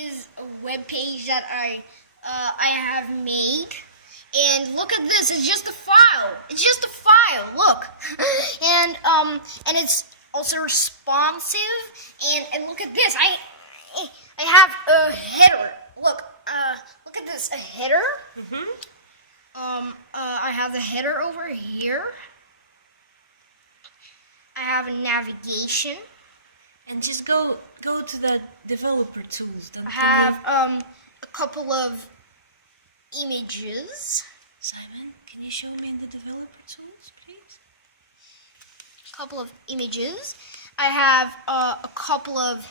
is a web page that I have made. And look at this, it's just a file. It's just a file, look. and it's also responsive. And look at this, I have a header. Look at this, a header. I have the header over here. I have a navigation. And just go to the developer tools. I have a couple of images. Simon, can you show me in the developer tools, please? A couple of images. I have a couple of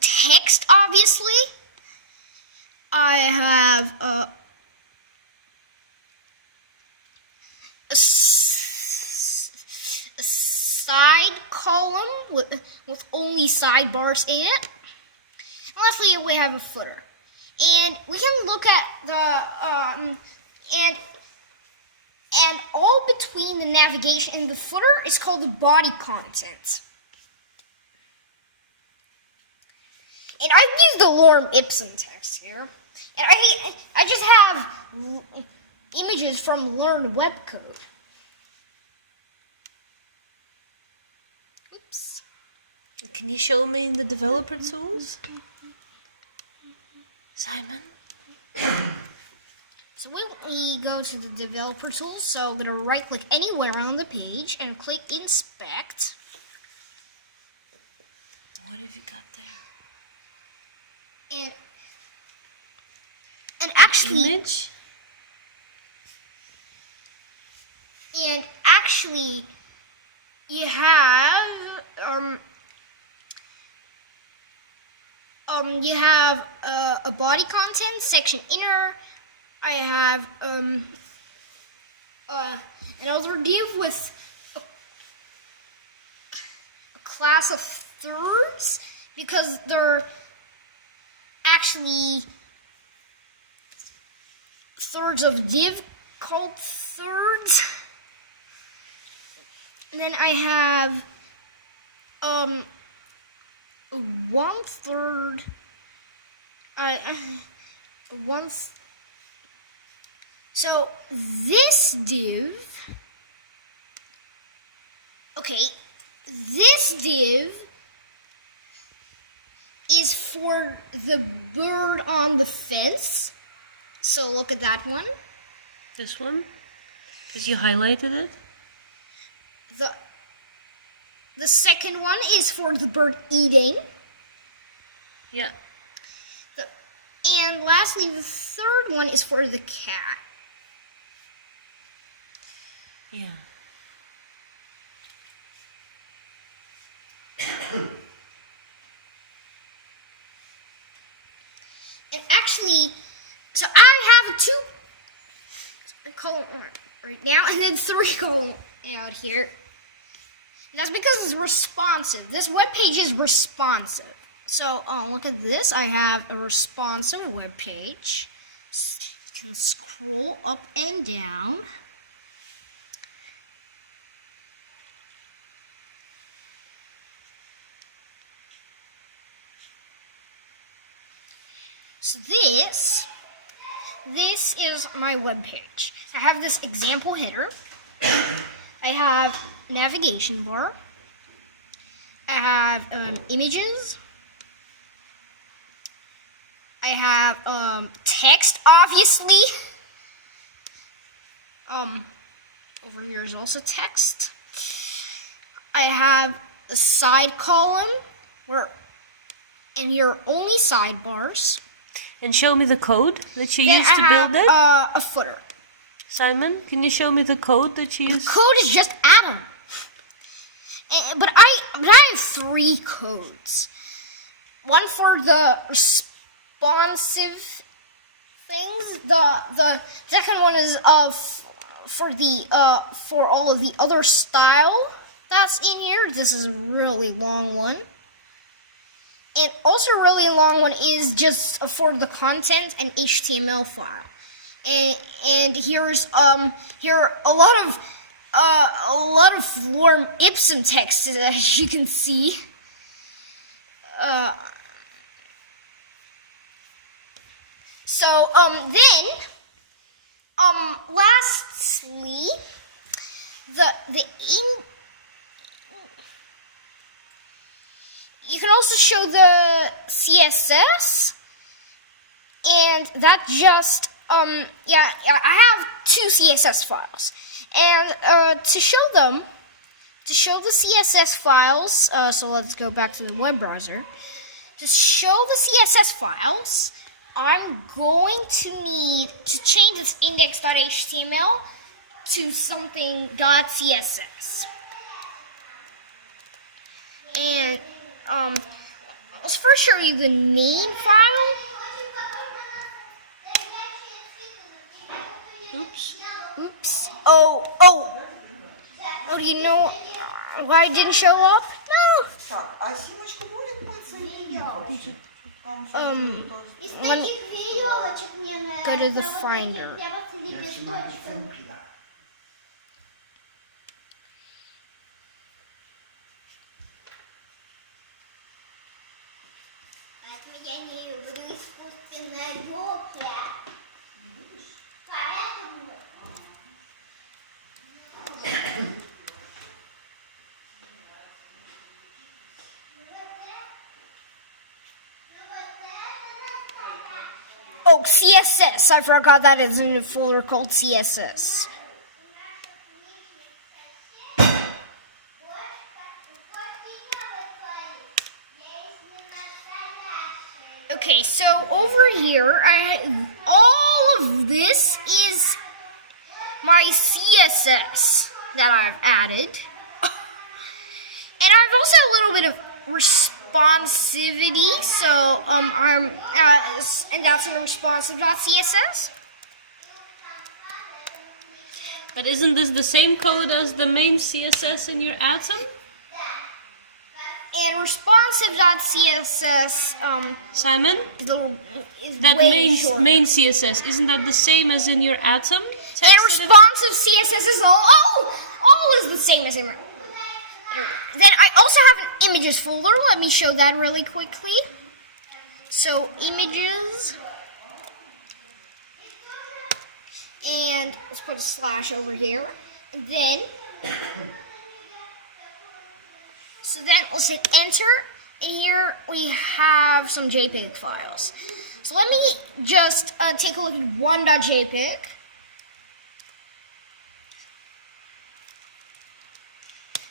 text, obviously. I have a side column with only sidebars in it. And lastly, we have a footer. And we can look at the and all between the navigation and the footer is called the body content. And I've used the lorem ipsum text here. And I just have images from LearnWebCode. Oops. Can you show me in the developer tools? Simon? So we go to the developer tools, so I'm going to right click anywhere on the page and click inspect. What have you got there? And actually, Image? you have a body content section inner. I have another div with a class of thirds because they're actually thirds of div called thirds. And then I have 1/3. So this div, this div is for the bird on the fence. So look at that one. This one? Because you highlighted it? The second one is for the bird eating. Yeah. And lastly, the third one is for the cat. Yeah. And actually, so I have a column right now, and then 3 column out here. And that's because it's responsive. This web page is responsive. So look at this. I have a responsive web page. You can scroll up and down. So this is my web page. I have this example header. I have navigation bar. I have images. I have text, obviously. Over here is also text. I have a side column and here are only sidebars. And show me the code that you Then used to build it. A footer. Simon, can you show me the code that you The used? code is just Atom. But I have 3 codes. One for the responsive things. The second one is for all of the other style that's in here. This is a really long one. And also a really long one is just for the content and HTML file. And here's here are a lot of lorem ipsum text, as you can see. then, lastly, you can also show the CSS, and that just, I have two CSS files, and to show the CSS files, so let's go back to the web browser. To show the CSS files, I'm going to need to change this index.html to something .css. And let's first show you the name file. Oops. Oh, do you know why it didn't show up? No. Let me go to the Finder. Oh, CSS. I forgot that it's in a folder called CSS. Okay, so over here, all of this is my CSS that I've added. And I've also a little bit of responsivity, so and that's in responsive.css. But isn't this the same code as the main CSS in your atom? And responsive.css, Simon? is That way shorter. main CSS, isn't that the same as in your atom? And responsive CSS is all is the same as in. Then I also have an images folder. Let me show that really quickly. So images, and let's put a slash over here. And then, so then let's hit enter, and here we have some JPEG files. So let me just take a look at one.jpg.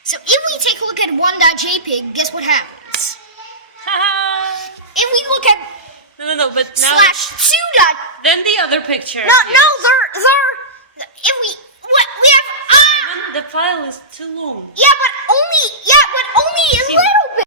So if we take a look at one.jpg, guess what happens? If we look at No, but now /2. then the other picture. No, they're. If we have Simon, the file is too long. yeah, but only a little bit.